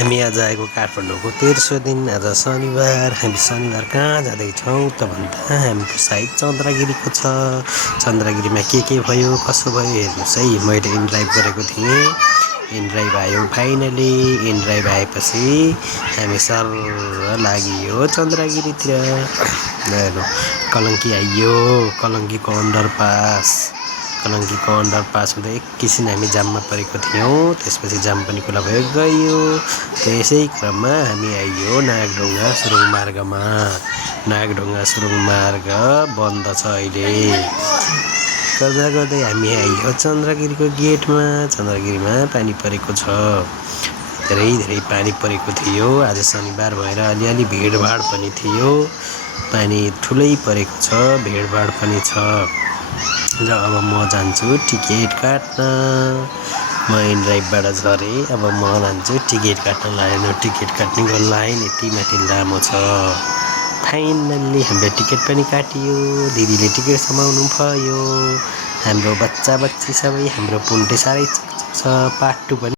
हामी आज आएको काठमाडौँको तेर्सो दिन। आज शनिबार। हामी शनिबार कहाँ जाँदैछौँ त भन्दा हाम्रो साइड चन्द्रगिरीको छ। चन्द्रगिरीमा के भयो कसो भयो हेर्नुहोस् है। मैले इनड्राइभ गरेको थिएँ, इनड्राइभ आयो फाइनली। इनड्राइभ आएपछि हामी सर लागियो चन्द्रगिरीतिर। हेर्नु कलङ्की आइयो, कलङ्कीको अन्डरपास हुँदै एकैछिन हामी जाममा परेको थियौँ। त्यसपछि जाम पनि खुला भयो गयो। त्यसै क्रममा हामी आइयो नागढुङ्गा सुरुङ मार्गमा। नागढुङ्गा सुरुङ मार्ग बन्द छ अहिले। गर्दै हामी आइयो चन्द्रगिरीको गेटमा। चन्द्रगिरीमा पानी परेको छ, धेरै पानी परेको थियो। आज शनिबार भएर अलिअलि भिडभाड पनि थियो। पानी ठुलै परेको छ, भिडभाड पनि छ। र अब म जान्छु टिकट काट्न। म इनड्राइभबाट झरेँ, अब म जान्छु टिकट काट्न। लाइन टिकट काट्नेको लाइन यति माथि लामो छ। फाइनल्ली हाम्रो टिकट पनि काटियो। दिदीले टिकट समाउनु भयो। हाम्रो बच्चा बच्ची सबै, हाम्रो पुन्टे साह्रै चकचक छ। पार्ट 2 पनि